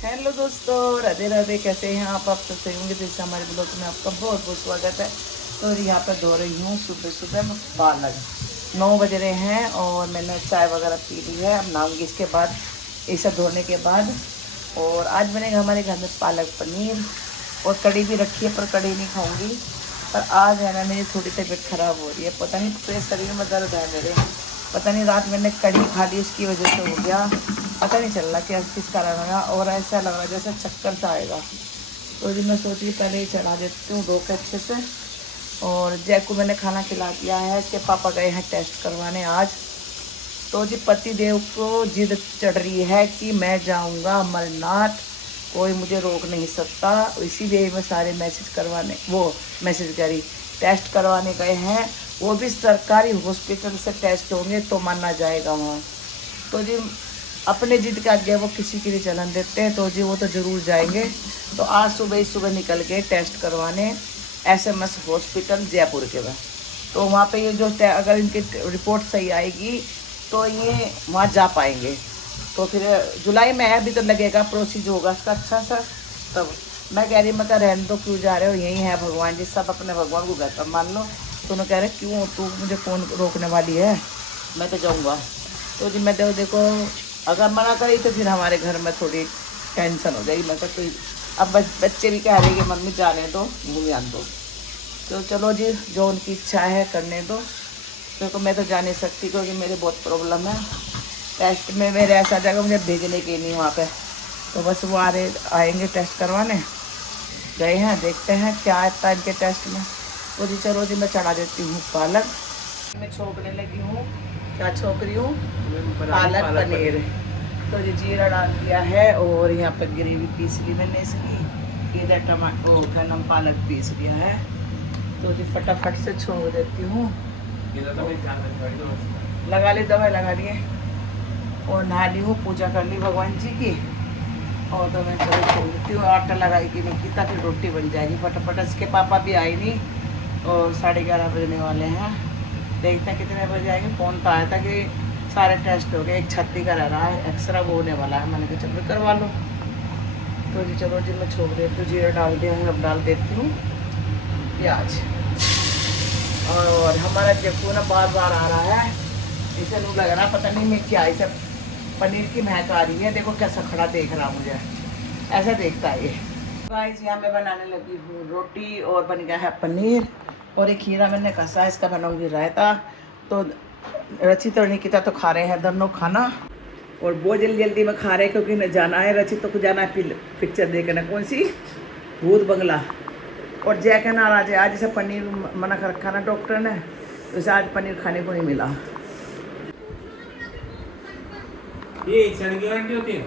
Hello दोस्तों, राधे राधे। कैसे हैं आप सब सही होंगे। तो इससे हमारे ब्लॉग में आपका बहुत बहुत स्वागत है। तो यहाँ पर धो रही हूँ सुबह सुबह मैं पालक। 9 बज रहे हैं और मैंने चाय वगैरह पी ली है। अब नहाऊंगी इसके बाद, ये सब धोने के बाद। और आज बनेगा हमारे घर में पालक पनीर और कड़ी भी रखी है, पर कड़ी नहीं खाऊंगी। पर आज है ना, मेरी थोड़ी तबीयत ख़राब हो रही है। पता नहीं पूरे शरीर में दर्द है मेरे। पता नहीं रात मैंने कड़ी खा ली, उसकी वजह से हो गया। पता नहीं चल रहा कि किस कारण होगा। और ऐसा लग रहा है जैसे चक्कर सा आएगा। तो जी मैं सोची पहले ही चढ़ा देती हूँ, धो के अच्छे से। और जय को मैंने खाना खिला दिया है। इसके पापा गए हैं टेस्ट करवाने आज। तो जी पति देव को जिद चढ़ रही है कि मैं जाऊंगा अमरनाथ, कोई मुझे रोक नहीं सकता। इसीलिए मैं सारे मैसेज करवाने, वो मैसेज करी, टेस्ट करवाने गए हैं। वो भी सरकारी हॉस्पिटल से टेस्ट होंगे तो माना जाएगा वहाँ। तो जी अपने जिद के आगे वो किसी की नहीं चलन देते हैं। तो जी वो तो ज़रूर जाएंगे। तो आज सुबह ही सुबह निकल के टेस्ट करवाने SMS हॉस्पिटल जयपुर के बाद। तो वहाँ पे ये जो अगर इनकी रिपोर्ट सही आएगी तो ये वहाँ जा पाएंगे। तो फिर जुलाई में है, अभी तो लगेगा, प्रोसीजर होगा इसका अच्छा सा। तब मैं कह रही, मैं कह रहने दो, क्यों जा रहे हो, यहीं है भगवान जी, सब अपने भगवान को घर पर मान लो। तो उन्होंने कह रहे क्यों तू मुझे कौन रोकने वाली है, मैं तो जाऊँगा। तो जी मैं देखो अगर मना करी तो फिर हमारे घर में थोड़ी टेंशन हो जाएगी। मैं तो कोई अब बच्चे भी कह रहे हैं कि मम्मी जाने दो, घूम आन दो। तो चलो जी, जो उनकी इच्छा है करने दो। देखो मैं तो जा नहीं सकती क्योंकि मेरे बहुत प्रॉब्लम है। टेस्ट में मेरे ऐसा जगह मुझे भेजने की नहीं वहाँ पे। तो बस वो आएंगे टेस्ट करवाने। गए हैं, देखते हैं क्या आता है इनके टेस्ट में। तो जी चलो जी मैं चढ़ा देती हूँ पालक। मैं छोंकने लगी हूँ। क्या छोंक रही हूँ? पालक पनीर। तो जी जीरा डाल दिया है और यहाँ पर ग्रेवी पीस ली मैंने इसकी। इधर टमाटो का नम पालक पीस लिया है। तो जी फटाफट से छोड़ देती हूँ। लगा ली दवाई, लगा लिए और नहा ली हूँ, पूजा कर ली भगवान जी की। और तो मैं चलो छोड़ देती हूँ। आटा लगाई कि नहीं की, फिर रोटी बन जाएगी फटाफट। इसके पापा भी आए नहीं और 11:30 बजने वाले हैं। देखते हैं कितने बजे आएंगे। फ़ोन तो आया था कि सारे टेस्ट हो गए, एक छत्ती का रह रहा है, एक्सरा वो होने वाला है। मैंने कहा चलो करवा लो। तो जी चलो जी मैं छोड़ देती हूँ। जीरा डाल दिया है, अब डाल देती हूँ प्याज। और हमारा जप्पू ना बार बार आ रहा है, इसे नहीं लग रहा पता नहीं मैं क्या, इसे पनीर की महक आ रही है। देखो कैसा खड़ा देख रहा मुझे, ऐसा देखता है ये। गाइस यहाँ मैं बनाने लगी हूँ रोटी और बन गया है पनीर। और एक खीरा मैंने कसा है, इसका बनाऊंगी रायता। तो रचित और निकिता तो खा रहे हैं दोनों खाना, और बहुत जल्दी जल्दी में खा रहे हैं क्योंकि न जाना है। रचित तो जाना है पिक्चर देखने, कौन सी, भूत बंगला। और जय का नाराज है, आज जैसे पनीर मना कर रखा ना डॉक्टर ने, तो इसे आज पनीर खाने को नहीं मिला। ये एक साल की गारंटी होती है,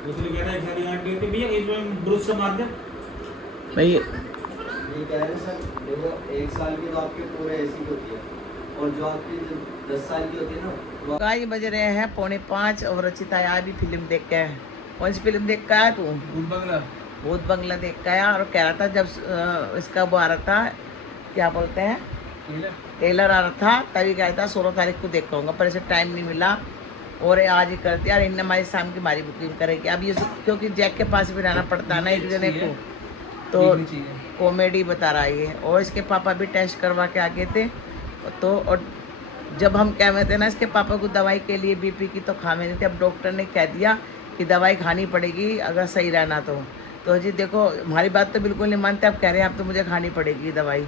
दूसरी कह रहा है एक साल की गारंटी होती है। भैया इसमें ब्रूस से मार दे भाई। ये कह रहे हैं सर, देखो 1 साल की तो आपके पूरे ऐसी होती है, और जो आपकी 10 साल की होती है ना वो गाय बज रहे हैं 4:45 और रचिता यार भी फिल्म देख के है। कौन सी फिल्म देख के आया तू? भूत बंगला। भूत बंगला देख के आया। और कह रहा था जब इसका वो आ रहा था, क्या बोलते हैं, टेलर आ रहा था, तभी कह रहा था 16 तारीख को देख पाऊँगा, पर इसे टाइम नहीं मिला और आज ही कर दिया। और इन हमारी शाम की हमारी बुकिंग करेगी। अब ये क्योंकि जैक के पास भी रहना पड़ता है ना एक जने को, तो कॉमेडी बता रहा है ये। और इसके पापा भी टेस्ट करवा के आ गए थे। तो और जब हम कह रहे थे ना इसके पापा को दवाई के लिए BP की, तो खा नहीं थे। अब डॉक्टर ने कह दिया कि दवाई खानी पड़ेगी अगर सही रहना तो जी देखो हमारी बात तो बिल्कुल नहीं मानते। अब कह रहे हैं अब तो मुझे खानी पड़ेगी दवाई।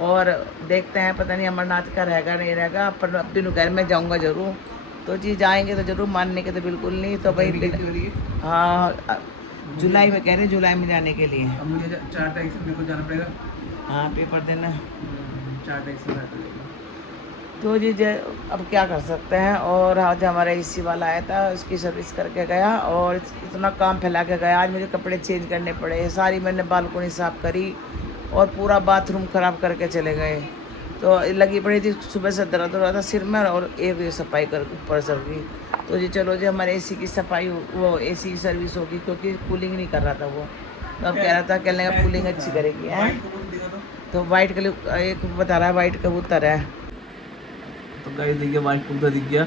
और देखते हैं, पता नहीं अमरनाथ का रहेगा नहीं रहेगा, पर अपनी घर में जाऊँगा ज़रूर। तो जी जाएंगे तो ज़रूर, मानने के तो बिल्कुल नहीं। तो भाई हाँ, जुलाई में कह रहे हैं, जुलाई में जाने के लिए। अब मुझे 4 तारीख से मेरे को जाना पड़ेगा। हाँ पेपर देना। 4 तारीख से जाना पड़ेगा। तो जी अब क्या कर सकते हैं। और आज हमारा AC वाला आया था, उसकी सर्विस करके गया और इतना काम फैला के गया। आज मुझे कपड़े चेंज करने पड़े, सारी मैंने बालकोनी साफ़ करी और पूरा बाथरूम ख़राब करके चले गए। तो लगी पड़ी थी, सुबह से दर्द हो रहा था सिर में, और एक ये सफाई कर ऊपर सर की। तो जी चलो जी हमारे AC की सफाई, वो AC की सर्विस होगी क्योंकि कूलिंग नहीं कर रहा था वो। तो अब कह रहा था कहने का कूलिंग अच्छी करेगी है। तो वाइट कलर एक बता रहा है, वाइट कबूतर है। तो गाइस देखिए वाइट कबूतर दिख गया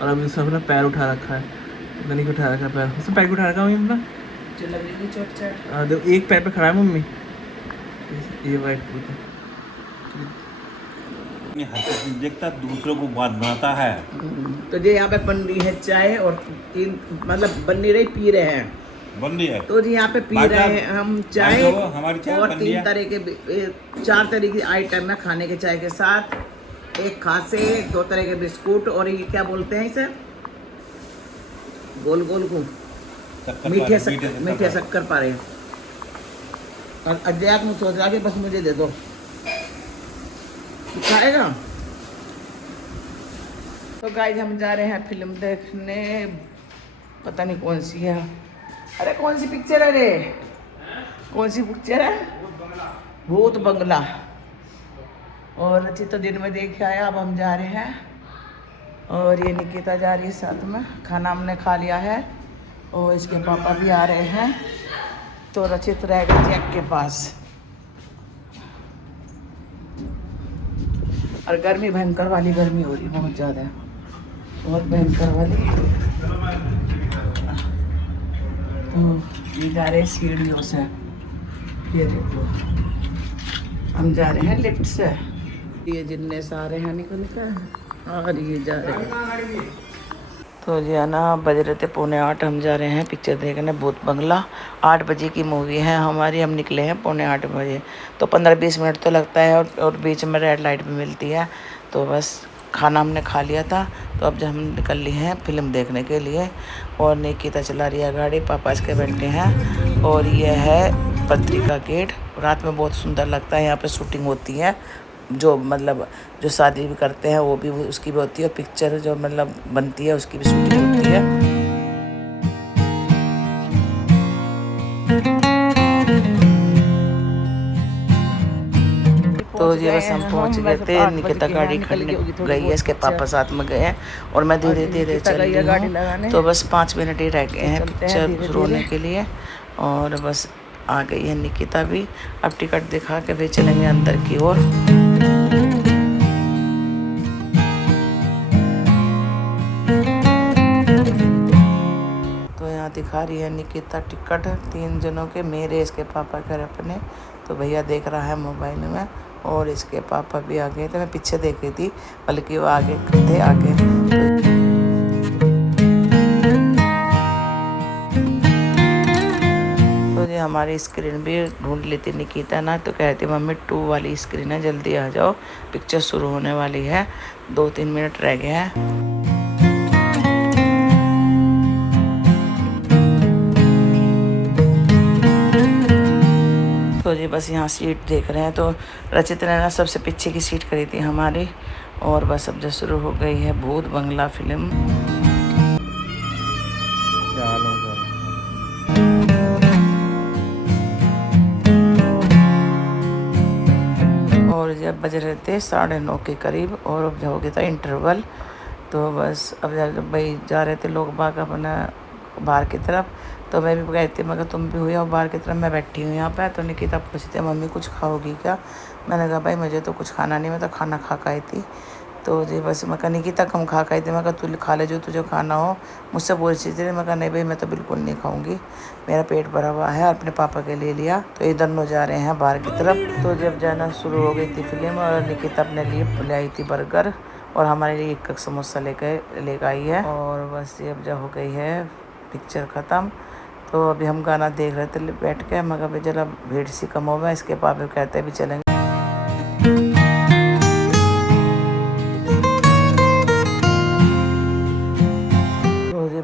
और अभी उसने अपना पैर उठा रखा है। पता नहीं क्यों उठा रखा पैर, उसने पैर क्यों उठा रखा मम्मी अपना? जो लग रही थी चोट चोट। देखो एक पैर पे खड़ा है मम्मी, ये वाइट कबूतर अपनी हरकत नहीं देखता, दूसरों को बात बनाता है। तो ये यहाँ पे बन रही है चाय और तीन मतलब बन नहीं रही, पी रहे हैं। बन रही है तो जी यहाँ पे पी भाई रहे साहब, हैं हम भाई चाय साहब, हमारी चाय और बन 3 लिया। तरह के 4 तरह के आइटम है खाने के चाय के साथ, एक खासे, 2 तरह के बिस्कुट और ये क्या बोलते हैं इसे, गोल गोल को मीठे शक्कर पारे। और अध्यात्म में सोच रहा कि बस मुझे दे दो, तू खाएगा। तो गाइस हम जा रहे हैं फिल्म देखने, पता नहीं कौन सी है। अरे कौन सी पिक्चर है रे, कौन सी पिक्चर है? भूत बंगला। और अच्छी तो दिन में देख के आया, अब हम जा रहे हैं। और ये निकिता जा रही है साथ में, खाना हमने खा लिया है और इसके पापा भी आ रहे हैं। तो रचित रह गए जैक के पास। और गर्मी भयंकर वाली गर्मी हो रही है, बहुत ज़्यादा, बहुत भयंकर वाली। तो ये जा रहे हैं सीढ़ियों से, ये देखो हम जा रहे हैं लिफ्ट से। ये जितने सारे हैं निकल कर और ये जा रहे हैं। तो जी है ना, बज रहे थे 7:45, हम जा रहे हैं पिक्चर देखने भूत बंगला। 8 बजे की मूवी है हमारी, हम निकले हैं 7:45 बजे। तो 15-20 मिनट तो लगता है और बीच में रेड लाइट भी मिलती है। तो बस खाना हमने खा लिया था, तो अब जब हम निकल लिए हैं फिल्म देखने के लिए। और निकिता चला रही है गाड़ी, पापा इसके बैठे हैं। और ये है पत्रिका गेट, रात में बहुत सुंदर लगता है, यहाँ पे शूटिंग होती है। जो मतलब जो शादी भी करते हैं वो भी उसकी भी होती है, और पिक्चर जो मतलब बनती है उसकी भी शूटिंग होती है। तो जी बस हम पहुंच गए थे, निकिता गाड़ी खड़ी गई है, इसके पापा साथ में गए हैं और मैं धीरे धीरे चल रही हूँ। तो बस 5 मिनट ही रह गए हैं पिक्चर शुरू होने के लिए। और बस आ गई है निकिता भी, अब टिकट दिखा के फिर चलेंगे अंदर की ओर। तो यहाँ दिखा रही है निकिता टिकट 3 जनों के, मेरे, इसके पापा के, अपने। तो भैया देख रहा है मोबाइल में और इसके पापा भी आ गए थे, मैं पीछे देख रही थी, बल्कि वो आगे थे आगे। हमारी स्क्रीन भी ढूंढ लेती निकिता ना, तो कहती मम्मी 2 वाली स्क्रीन है, जल्दी आ जाओ, पिक्चर शुरू होने वाली है, 2-3 मिनट रह गए हैं। तो जी बस यहाँ सीट देख रहे हैं। तो रचित ने ना सबसे पीछे की सीट करी थी हमारी। और बस अब जो शुरू हो गई है भूत बंगला फिल्म। और जब बज रहे थे 9:30 के करीब, और अब हो गया था इंटरवल। तो बस अब जब भाई जा रहे थे लोग बाग अपना बाहर की तरफ, तो मैं भी कहती मगर तुम भी हुई हो बाहर की तरफ, मैं बैठी हूँ यहाँ पे। तो निकिता पूछती मम्मी कुछ खाओगी क्या? मैंने कहा भाई मुझे तो कुछ खाना नहीं, मैं तो खाना खा के आई थी। तो जी बस मैं कहा निकिता कम खा के आई थी, मैं कहा तू खा ले जो तुझे खाना हो, मुझसे पूरी चीज़ें। मैं कहा नहीं भाई मैं तो बिल्कुल नहीं खाऊंगी, मेरा पेट भरा हुआ है। अपने पापा के लिए लिया। तो इधर नो जा रहे हैं बाहर की तरफ। तो जब जाना शुरू हो गई थी फिल्म, और निकिता अपने लिए ले आई थी बर्गर और हमारे लिए 1 समोसा लेकर आई है। और बस ये अब जब हो गई है पिक्चर ख़त्म। तो अभी हम गाना देख रहे थे बैठ के, मगर भाई जरा भीड़ सी कम हो गया, इसके पापा कहते भी चलेंगे।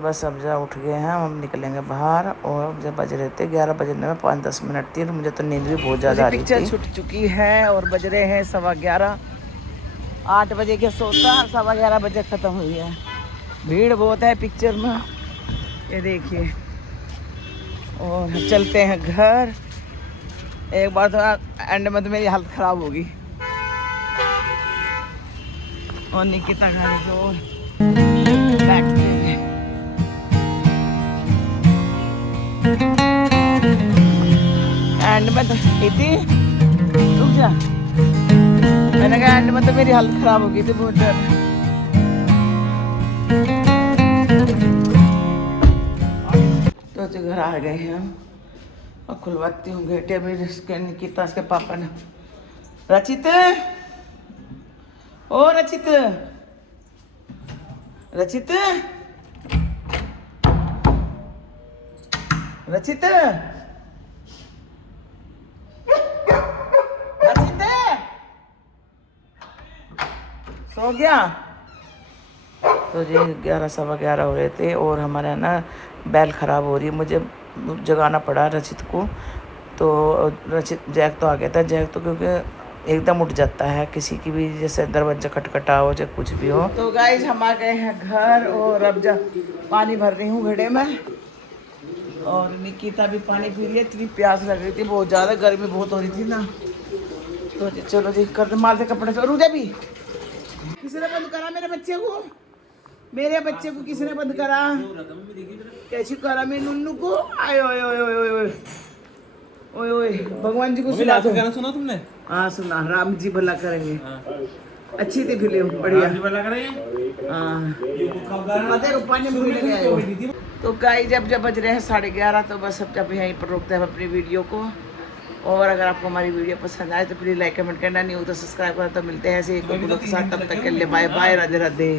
बस अब जा उठ गए हैं, हम निकलेंगे बाहर। और अब जब बज रहे थे 11 बजने में 5-10 मिनट थी, और मुझे तो नींद भी बहुत ज़्यादा आ रही थी। पिक्चर छूट चुकी है और बज रहे हैं 11:15। 8 बजे के सोता 11:15 बजे ख़त्म हुई है। भीड़ बहुत है पिक्चर में, ये देखिए। और चलते हैं घर। एक बार तो एंड में तो मेरी हालत ख़राब होगी। और निकिता खाने की ओर एंड में तो इतनी रुक जा, मैंने कहा एंड में तो मेरी हालत खराब हो गई थी बहुत ज़्यादा। तो जो घर आ गए हैं हम और खुलवाती हूँ गेट अभी स्कैन नहीं किया इसके पापा ने। रचित, ओ रचित, रचित, रचित, रचित, सो गया। तो जी 11 सवा 11 हो रहे थे और हमारे ना बैल ख़राब हो रही है, मुझे जगाना पड़ा रचित को। तो रचित जैक तो आ गया था, जैक तो क्योंकि एकदम उठ जाता है किसी की भी, जैसे दरवाजा खटखटा हो चाहे कुछ भी हो। तो गाइस हम आ गए हैं घर और अब जब पानी भर रही हूँ घड़े में और निकिता भी पानी पी रही है। इतनी प्यास लग रही थी बहुत ज़्यादा, गर्मी बहुत हो रही थी ना। तो जी चलो जी कर मारते कपड़े से। रुजा भी किसी ने बंद करा मेरे बच्चे को, मेरे बच्चे को किसी ने बंद करा, कैसी करा मेरे नुन्नू को। आए ओए ओए ओए ओए ओए ओए ओए भगवान जी को सुना दो। गाना सुना तुमने? हाँ सुना, राम जी भला करेंगे। अच्छी थी फिल्म, बढ़िया। वाला करें हाँ ये पानी में भूल गए। तो गाइस जब बज रहे हैं 11:30, तो बस अब जब यहीं पर रोकते हैं अपनी वीडियो को। और अगर आपको हमारी वीडियो पसंद आए तो प्लीज़ लाइक कमेंट करना, नहीं हो तो सब्सक्राइब करना। तो मिलते हैं ऐसे एक वीडियो के साथ, तब तक के लिए बाय बाय, राधे राधे।